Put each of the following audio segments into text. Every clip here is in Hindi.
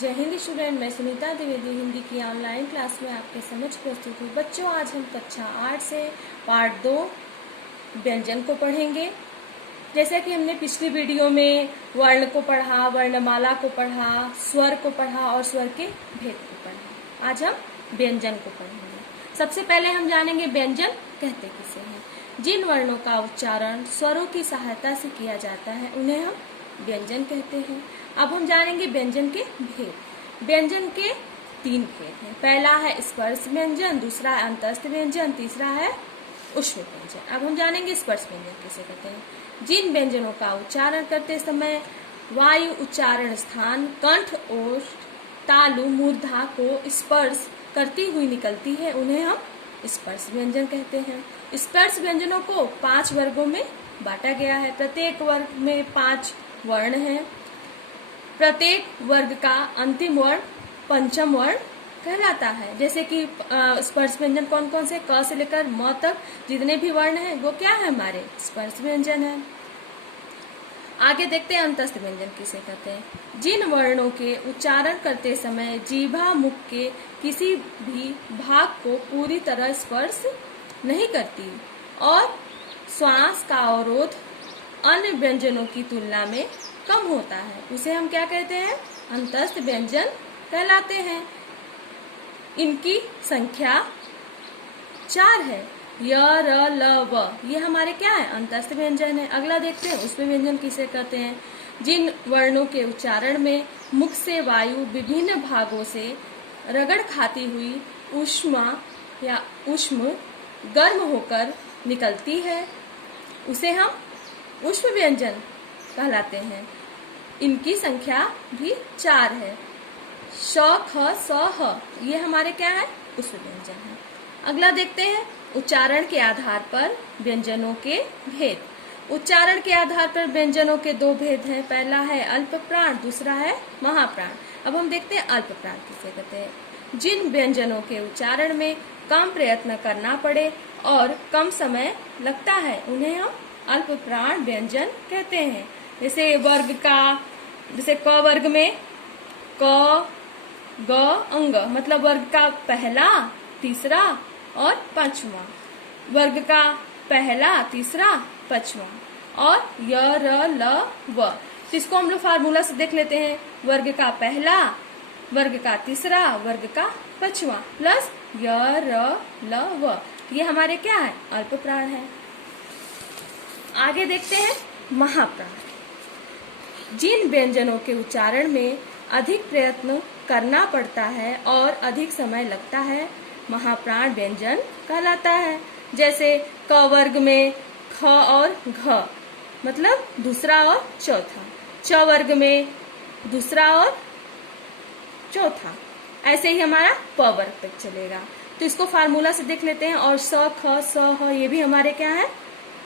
जय हिंद स्टूडेंट, मैं सुनीता द्विवेदी हिंदी की ऑनलाइन क्लास में आपके समक्ष प्रस्तुत हूँ। बच्चों, आज हम कक्षा 8 से पार्ट 2 व्यंजन को पढ़ेंगे। जैसा कि हमने पिछली वीडियो में वर्ण को पढ़ा, वर्णमाला को पढ़ा, स्वर को पढ़ा और स्वर के भेद को पढ़ा। आज हम व्यंजन को पढ़ेंगे। सबसे पहले हम जानेंगे व्यंजन कहते किसे हैं। जिन वर्णों का उच्चारण स्वरों की सहायता से किया जाता है उन्हें हम व्यंजन कहते हैं। अब हम जानेंगे व्यंजन के भेद। व्यंजन के 3 भेद हैं। पहला है स्पर्श व्यंजन, दूसरा है अंतस्थ व्यंजन, तीसरा है ऊष्म व्यंजन। अब हम जानेंगे स्पर्श व्यंजन किसे कहते हैं। जिन व्यंजनों का उच्चारण करते समय वायु उच्चारण स्थान, कंठ, ओष्ठ, तालु, मूर्धा को स्पर्श करती हुई निकलती है उन्हें हम स्पर्श व्यंजन कहते हैं। स्पर्श व्यंजनों को 5 वर्गों में बांटा गया है। प्रत्येक वर्ग में 5 वर्ण हैं। प्रत्येक वर्ग का अंतिम वर्ण पंचम वर्ण कहलाता है। जैसे कि स्पर्श व्यंजन कौन कौन से, क से लेकर म तक जितने भी वर्ण हैं वो क्या है, हमारे स्पर्श व्यंजन है। आगे देखते हैं अंतस्थ व्यंजन किसे कहते हैं। जिन वर्णों के उच्चारण करते समय जीभा मुख के किसी भी भाग को पूरी तरह स्पर्श नहीं करती और श्वास का अवरोध अन्य व्यंजनों की तुलना में कम होता है, उसे हम क्या कहते हैं, अंतस्थ व्यंजन कहलाते हैं। इनकी संख्या 4 है। य, र, ल, व, ये हमारे क्या है, अंतस्थ व्यंजन है। अगला देखते हैं ऊष्म व्यंजन किसे कहते हैं। जिन वर्णों के उच्चारण में मुख से वायु विभिन्न भागों से रगड़ खाती हुई ऊष्मा या ऊष्म गर्म होकर निकलती है उसे हम ऊष्म व्यंजन कहलाते हैं। इनकी संख्या भी 4 है। श, ख, स, ह, ये हमारे क्या है, ऊष्म व्यंजन है। अगला देखते हैं उच्चारण के आधार पर व्यंजनों के भेद। उच्चारण के आधार पर व्यंजनों के 2 भेद हैं। पहला है अल्प प्राण, दूसरा है महाप्राण। अब हम देखते हैं अल्प प्राण किसे कहते हैं। जिन व्यंजनों के उच्चारण में कम प्रयत्न करना पड़े और कम समय लगता है उन्हें हम अल्प प्राण व्यंजन कहते हैं। जैसे वर्ग का, जैसे क वर्ग में क, ग, अंग, मतलब वर्ग का पहला, तीसरा और पांचवा। वर्ग का पहला, तीसरा, पांचवा और य, र, ल, व। तो इसको हम लोग फार्मूला से देख लेते हैं। वर्ग का पहला, वर्ग का तीसरा, वर्ग का पांचवा प्लस य, र, ल, व, ये हमारे क्या है, अल्प प्राण है। आगे देखते हैं महाप्राण। जिन व्यंजनों के उच्चारण में अधिक प्रयत्न करना पड़ता है और अधिक समय लगता है महाप्राण व्यंजन कहलाता है। जैसे क वर्ग में ख और घ, मतलब दूसरा और चौथा। च वर्ग में दूसरा और चौथा। ऐसे ही हमारा प वर्ग तक चलेगा। तो इसको फार्मूला से देख लेते हैं। और स, ख, स, ह, ये भी हमारे क्या है,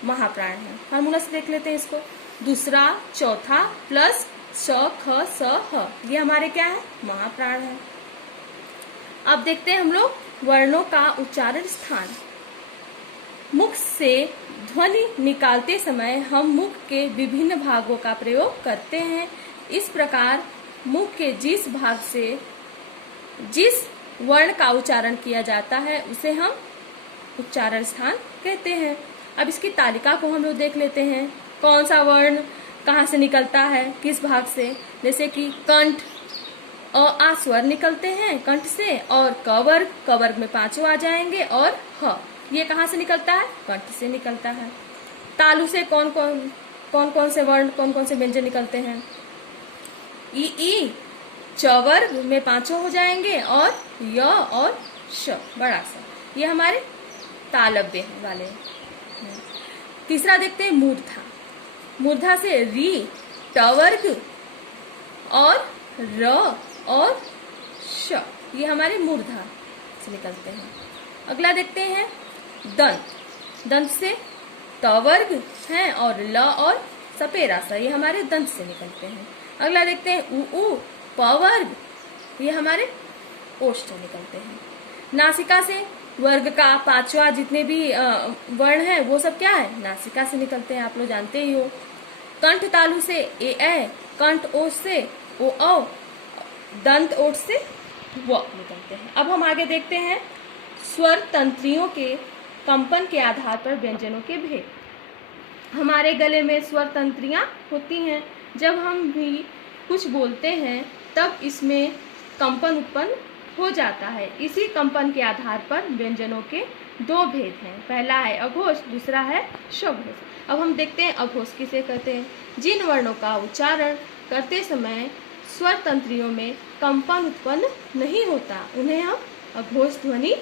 महाप्राण है। फार्मूला से देख लेते हैं इसको। दूसरा, चौथा प्लस स, ख, स, ह, ये हमारे क्या है, महाप्राण है। अब देखते हैं हम लोग वर्णों का उच्चारण स्थान। मुख से ध्वनि निकालते समय हम मुख के विभिन्न भागों का प्रयोग करते हैं। इस प्रकार मुख के जिस भाग से जिस वर्ण का उच्चारण किया जाता है उसे हम उच्चारण स्थान कहते हैं। अब इसकी तालिका को हम लोग देख लेते हैं। कौन सा वर्ण कहाँ से निकलता है, किस भाग से। जैसे कि कंठ, अ, आ स्वर निकलते हैं कंठ से। और क वर्ग में 5 आ जाएंगे। और ह, ये कहाँ से निकलता है, कंठ से निकलता है। तालु से कौन कौन से वर्ण, कौन कौन से व्यंजन निकलते हैं। ई च वर्ग में 5 हो जाएंगे। और य और श, बड़ा सा, ये हमारे तालव्य वाले हैं। तीसरा देखते हैं मूर्धा। मूर्धा से री, ट वर्ग और र और श, ये हमारे मूर्धा से निकलते हैं। अगला देखते हैं दंत। दंत से त वर्ग है और ल और सपेरा सा, ये हमारे दंत से निकलते हैं। अगला देखते हैं उ, प वर्ग, ये हमारे ओष्ठ से निकलते हैं। नासिका से वर्ग का 5वां जितने भी वर्ण है वो सब क्या है, नासिका से निकलते हैं, आप लोग जानते ही हो। कंठ तालु से ए, कंठ ओष्ठ से ओ, दंत ओठ से व निकलते हैं। अब हम आगे देखते हैं स्वर तंत्रियों के कंपन के आधार पर व्यंजनों के भेद। हमारे गले में स्वर तंत्रियां होती हैं। जब हम भी कुछ बोलते हैं तब इसमें कंपन उत्पन्न हो जाता है। इसी कंपन के आधार पर व्यंजनों के दो भेद हैं। पहला है अघोष, दूसरा है स्वघोष। अब हम देखते हैं अघोष किसे कहते हैं। जिन वर्णों का उच्चारण करते समय स्वर तंत्रियों में कंपन उत्पन्न नहीं होता उन्हें हम अघोष ध्वनि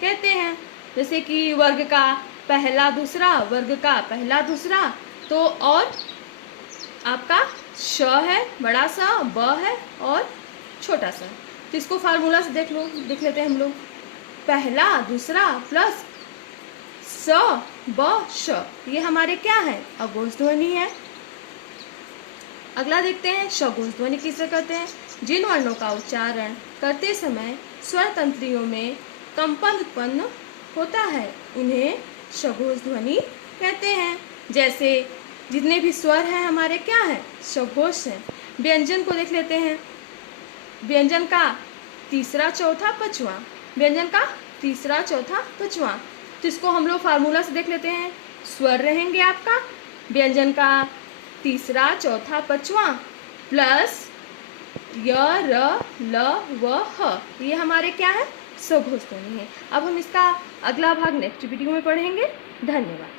कहते हैं। जैसे कि वर्ग का पहला दूसरा, वर्ग का पहला दूसरा, तो और आपका श है, बड़ा सा, ब है और छोटा सा। तो इसको फार्मूला से देख लेते हैं हम लोग। पहला दूसरा प्लस स ब श, ये हमारे क्या है, अघोष ध्वनि है। अगला देखते हैं स्वघोष ध्वनि किसे कहते हैं। जिन वर्णों का उच्चारण करते समय स्वर तंत्रियों में कंपन उत्पन्न होता है उन्हें स्वघोष ध्वनि कहते हैं। जैसे जितने भी स्वर हैं हमारे क्या है, स्वघोष हैं। व्यंजन को देख लेते हैं। व्यंजन का तीसरा चौथा पांचवा, व्यंजन का तीसरा चौथा पांचवा, तो इसको हम लोग फार्मूला से देख लेते हैं। स्वर रहेंगे आपका व्यंजन का तीसरा चौथा पांचवा प्लस य र ल व ह, ये हमारे क्या है, स्वघोष ध्वनि है। अब हम इसका अगला भाग नेक्स्ट वीडियो में पढ़ेंगे। धन्यवाद।